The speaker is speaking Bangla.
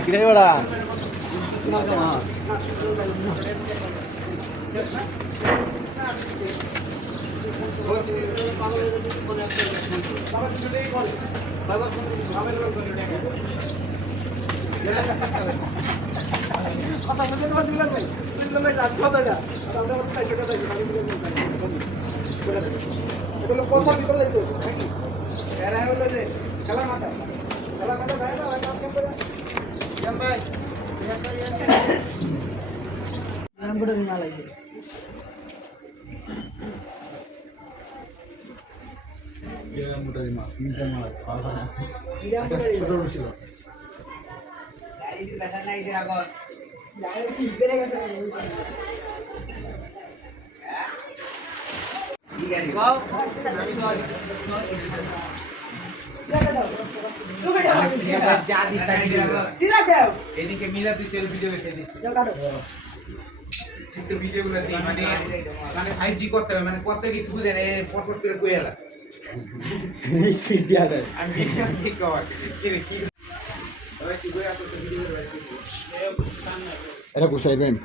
কিরে বড়া এদিকে মিলা তুই সেলফি ভিডিও এসে দিস ঠিক তো ভিডিও গুলো দিই মানে 5G করতে হবে মানে কত কিছু বুঝেন এই পটপট করে কই এলা আমি ভিডিও কি কর কি রে কি ওই কি কই আসছে ভিডিও করে এটা কোথায় রেন